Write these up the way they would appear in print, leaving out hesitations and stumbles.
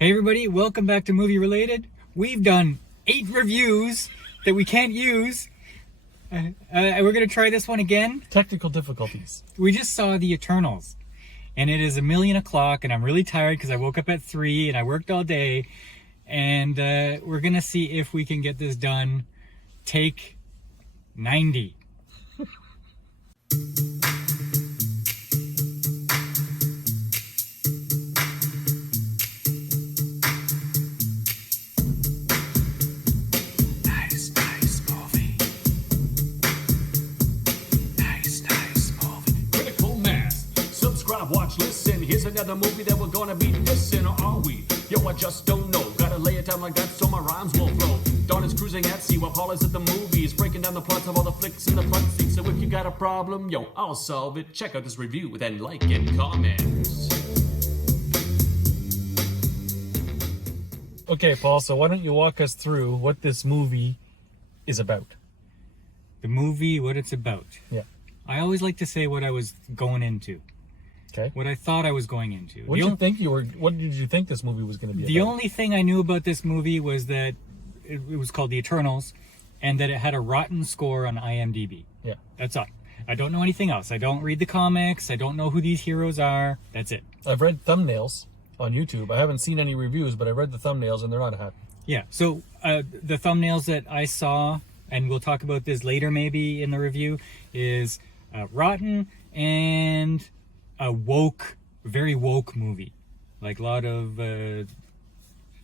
Hey everybody, welcome back to Movie Related. We've done 8 reviews that we can't use. We're going to try this one again. Technical difficulties. We just saw The Eternals, and it is 1,000,000 and I'm really tired because I woke up at 3 and I worked all day. And we're going to see if we can get this done. Take 90. Watch, listen, here's another movie that we're gonna be missing, or are we? Yo, I just don't know. Gotta lay it down like that so my rhymes will flow. Dawn is cruising at sea while Paul is at the movies, breaking down the plots of all the flicks in the front seat. So if you got a problem, yo, I'll solve it. Check out this review, then like and comment. Okay, Paul, so why don't you walk us through what this movie is about? The movie, what it's about. Yeah. I always like to say what I was going into. Okay. What I thought I was going into. What did you think this movie was going to be about? The only thing I knew about this movie was that it was called The Eternals and that it had a rotten score on IMDb. Yeah. That's all. I don't know anything else. I don't read the comics. I don't know who these heroes are. That's it. I've read thumbnails on YouTube. I haven't seen any reviews, but I read the thumbnails and they're not happy. Yeah. So the thumbnails that I saw, and we'll talk about this later maybe in the review, is rotten and a very woke movie, like a lot of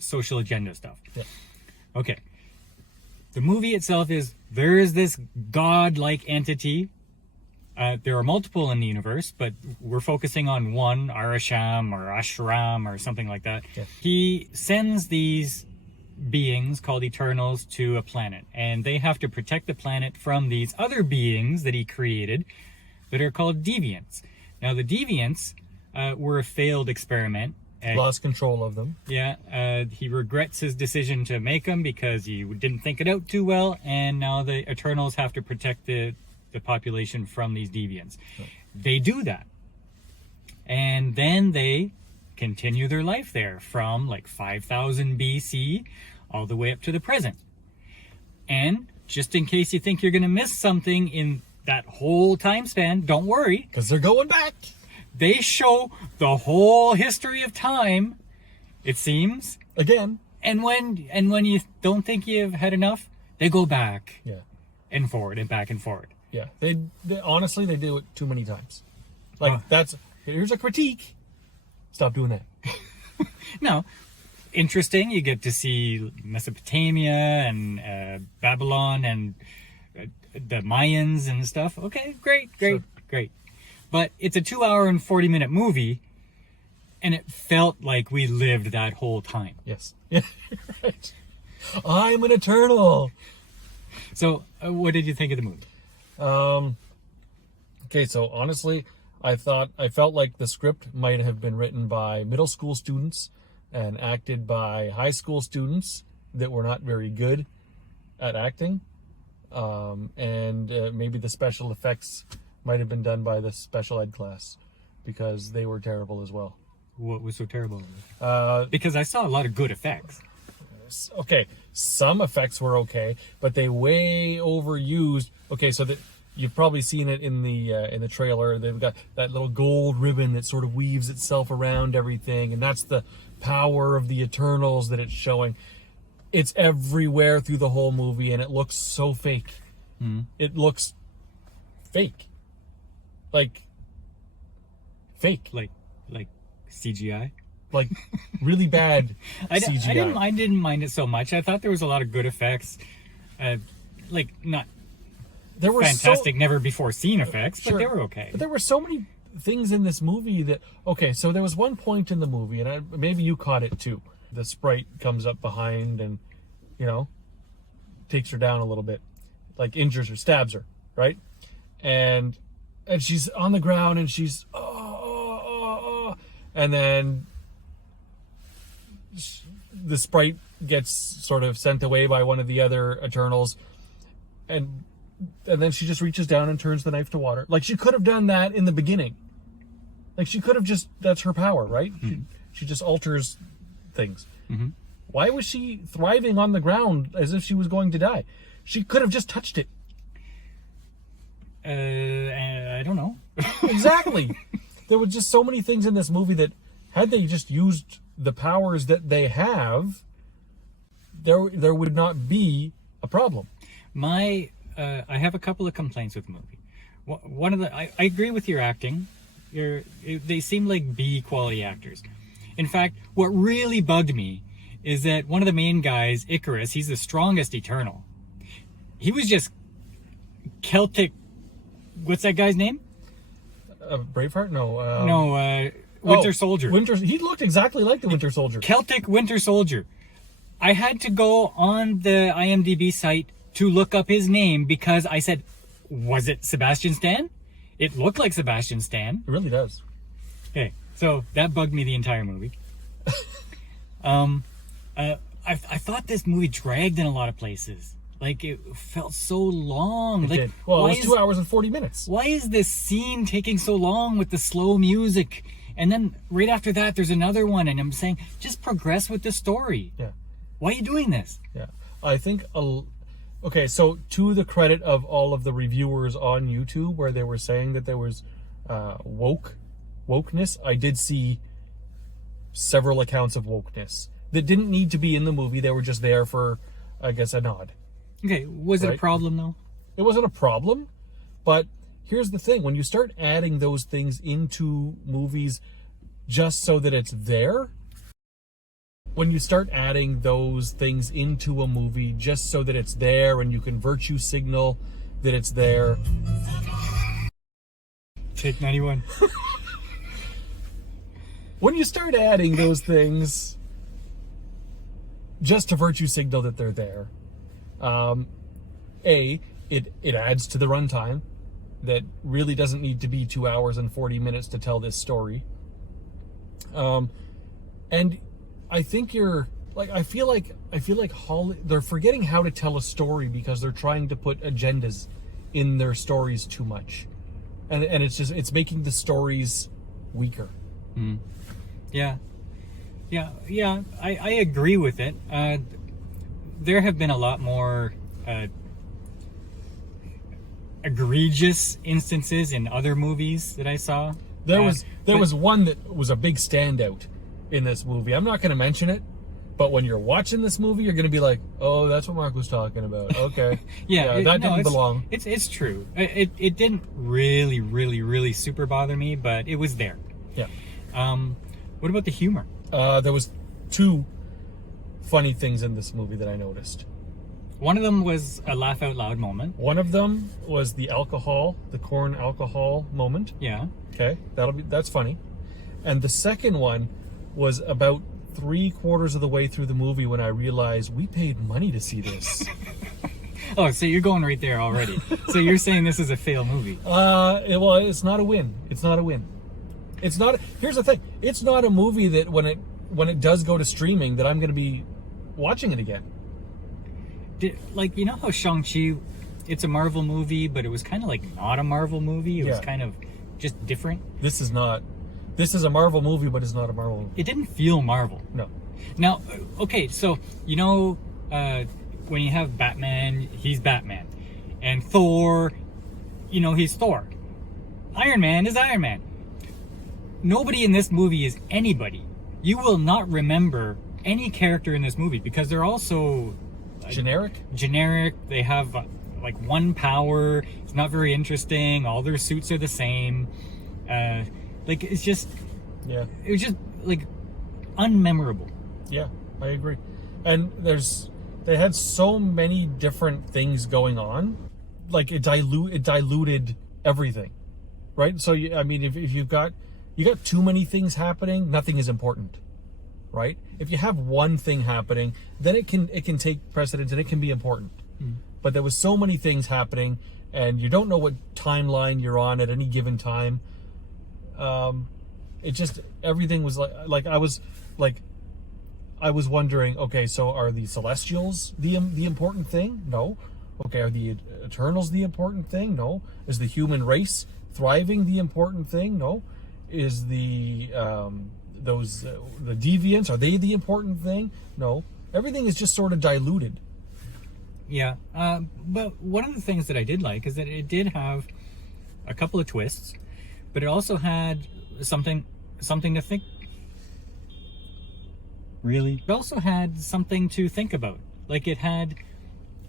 social agenda stuff. Yeah. Okay. The movie itself is, there is this god-like entity. There are multiple in the universe, but we're focusing on one, Arasham or Ashram or something like that. Yeah. He sends these beings called Eternals to a planet, and they have to protect the planet from these other beings that he created that are called deviants. Now, the deviants were a failed experiment. Lost control of them. Yeah, he regrets his decision to make them because he didn't think it out too well, and now the Eternals have to protect the population from these deviants. Right. They do that. And then they continue their life there from like 5,000 BC all the way up to the present. And just in case you think you're going to miss something in that whole time span, don't worry. Because they're going back. They show the whole history of time, it seems. Again. And when you don't think you've had enough, they go back. Yeah. And forward and back and forward. Yeah. They honestly, they do it too many times. Like, here's a critique. Stop doing that. No. Interesting. You get to see Mesopotamia and Babylon and the Mayans and stuff. Okay, great. But it's a 2-hour and 40-minute movie, and it felt like we lived that whole time. Yes. Yeah. Right. I'm an Eternal. So, what did you think of the movie? Okay, so honestly, I felt like the script might have been written by middle school students and acted by high school students that were not very good at acting. And maybe the special effects might have been done by the special ed class because they were terrible as well. What was so terrible? Because I saw a lot of good effects. Okay, some effects were okay, but they way overused. Okay, so that you've probably seen it in the trailer. They've got that little gold ribbon that sort of weaves itself around everything, and that's the power of the Eternals that it's showing. It's everywhere through the whole movie, and it looks so fake. Mm-hmm. It looks fake. Like CGI? Like really bad CGI. I didn't mind it so much. I thought there was a lot of good effects. Not there were fantastic, never before seen effects, but sure, they were okay. But there were so many things in this movie that... Okay, so there was one point in the movie, and maybe you caught it too. The sprite comes up behind and, takes her down a little bit. Like injures her, stabs her, right? And she's on the ground and she's... And then the sprite gets sort of sent away by one of the other Eternals. And then she just reaches down and turns the knife to water. Like, she could have done that in the beginning. Like, she could have just... That's her power, right? She just alters things. Mm-hmm. Why was she thriving on the ground as if she was going to die? She could have just touched it. I don't know. Exactly. There were just so many things in this movie that, had they just used the powers that they have, there would not be a problem. I have a couple of complaints with the movie. One of the, I agree with your acting. They seem like B quality actors. In fact, what really bugged me is that one of the main guys, Icarus, he's the strongest Eternal. He was just Celtic. What's that guy's name? Braveheart? No. No, Winter Soldier. He looked exactly like the Winter Soldier. Celtic Winter Soldier. I had to go on the IMDb site to look up his name because I said, was it Sebastian Stan? It looked like Sebastian Stan. It really does. Okay, so that bugged me the entire movie. I thought this movie dragged in a lot of places. Like, it felt so long. It like, did. Well, it was 2 hours and 40 minutes. Why is this scene taking so long with the slow music? And then right after that, there's another one, and I'm saying, just progress with the story. Yeah. Why are you doing this? Yeah. I think... Okay, so to the credit of all of the reviewers on YouTube where they were saying that there was wokeness, I did see several accounts of wokeness that didn't need to be in the movie. They were just there for, I guess, a nod. Okay, was it a problem though? It wasn't a problem, but here's the thing. When you start adding those things into movies just so that it's there, when you start adding those things into a movie just so that it's there and you can virtue signal that it's there. Take 91. When you start adding those things just to virtue signal that they're there, it adds to the runtime that really doesn't need to be 2 hours and 40 minutes to tell this story. And I think I feel like they're forgetting how to tell a story because they're trying to put agendas in their stories too much. And it's making the stories weaker. Mm. Yeah. I agree with it. There have been a lot more egregious instances in other movies that I saw. There was one that was a big standout in this movie. I'm not going to mention it, but when you're watching this movie, you're going to be like, "Oh, that's what Mark was talking about." Okay, that didn't belong. It's true. It didn't really super bother me, but it was there. Yeah. What about the humor? There was two funny things in this movie that I noticed. One of them was a laugh out loud moment. One of them was the corn alcohol moment. Yeah. Okay, that's funny. And the second one was about 3/4 of the way through the movie when I realized we paid money to see this. Oh, so you're going right there already. So you're saying this is a fail movie? Well, it's not a win. It's not a win. It's not. Here's the thing. It's not a movie that when it does go to streaming that I'm going to be watching it again. Like, you know how Shang-Chi, it's a Marvel movie, but it was kind of like not a Marvel movie. It was kind of just different. This is not. This is a Marvel movie, but it's not a Marvel movie. It didn't feel Marvel. No. Now, okay, so, you know, when you have Batman, he's Batman. And Thor, you know, he's Thor. Iron Man is Iron Man. Nobody in this movie is anybody. You will not remember any character in this movie because they're all so... generic? Generic. They have, like, one power. It's not very interesting. All their suits are the same. Like, it's just... Yeah. It was just, like, unmemorable. Yeah, I agree. And they had so many different things going on. Like, it diluted everything. Right? So, I mean, if you got too many things happening, nothing is important. Right? If you have one thing happening, then it can take precedence and it can be important. Mm. But there was so many things happening and you don't know what timeline you're on at any given time. It just, everything was like I was wondering, okay, so are the Celestials the important thing? No. Okay, are the Eternals the important thing? No. Is the human race thriving the important thing? No. Is the the deviants, are they the important thing? No, everything is just sort of diluted. Yeah, but one of the things that I did like is that it did have a couple of twists, but it also had something to think. Really? It also had something to think about. Like it had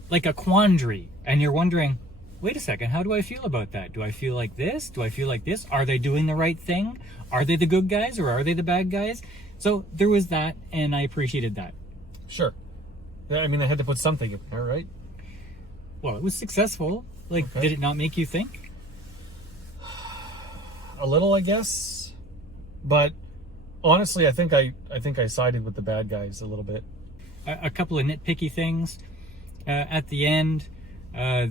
like a quandary, and you're wondering, wait a second, how do I feel about that? Do I feel like this? Do I feel like this? Are they doing the right thing? Are they the good guys or are they the bad guys? So there was that, and I appreciated that. Sure. Yeah, I mean, I had to put something in there, right? Well, it was successful. Like, Okay. did it not make you think? A little, I guess. But honestly, I think I sided with the bad guys a little bit. A couple of nitpicky things. At the end, a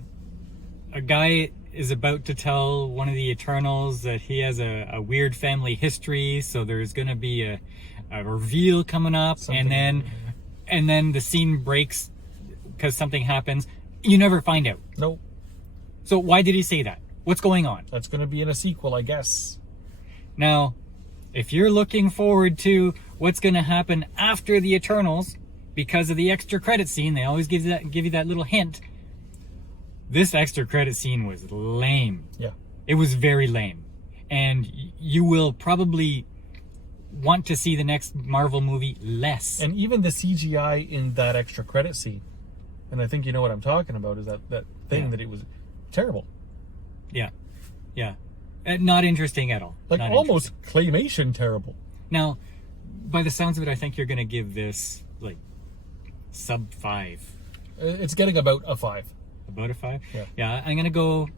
guy is about to tell one of the Eternals that he has a weird family history, so there's going to be a reveal coming up, Something- and then the scene breaks because something happens. You never find out. Nope. So why did he say that? What's going on? That's going to be in a sequel, I guess. Now, if you're looking forward to what's going to happen after the Eternals, because of the extra credit scene, they always give you that little hint. This extra credit scene was lame. Yeah. It was very lame. And you will probably want to see the next Marvel movie less. And even the CGI in that extra credit scene, and I think you know what I'm talking about, is that thing Yeah. that it was terrible. Yeah. Yeah. Not interesting at all. Like Not almost claymation terrible. Now, by the sounds of it, I think you're going to give this like sub 5. It's getting about a 5. About a 5? Yeah. Yeah, I'm going to go,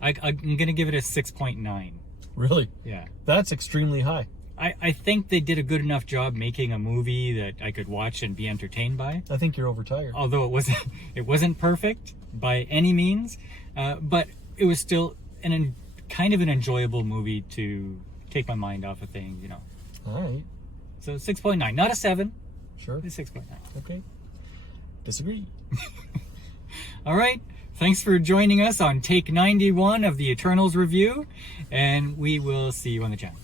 I'm going to give it a 6.9. Really? Yeah. That's extremely high. I think they did a good enough job making a movie that I could watch and be entertained by. I think you're overtired. Although it wasn't perfect by any means, but it was still kind of an enjoyable movie to take my mind off of things, you know. All right. So 6.9, not a 7, Sure. it's 6.9. Okay. Disagree. All right. Thanks for joining us on take 91 of the Eternals review, and we will see you on the channel.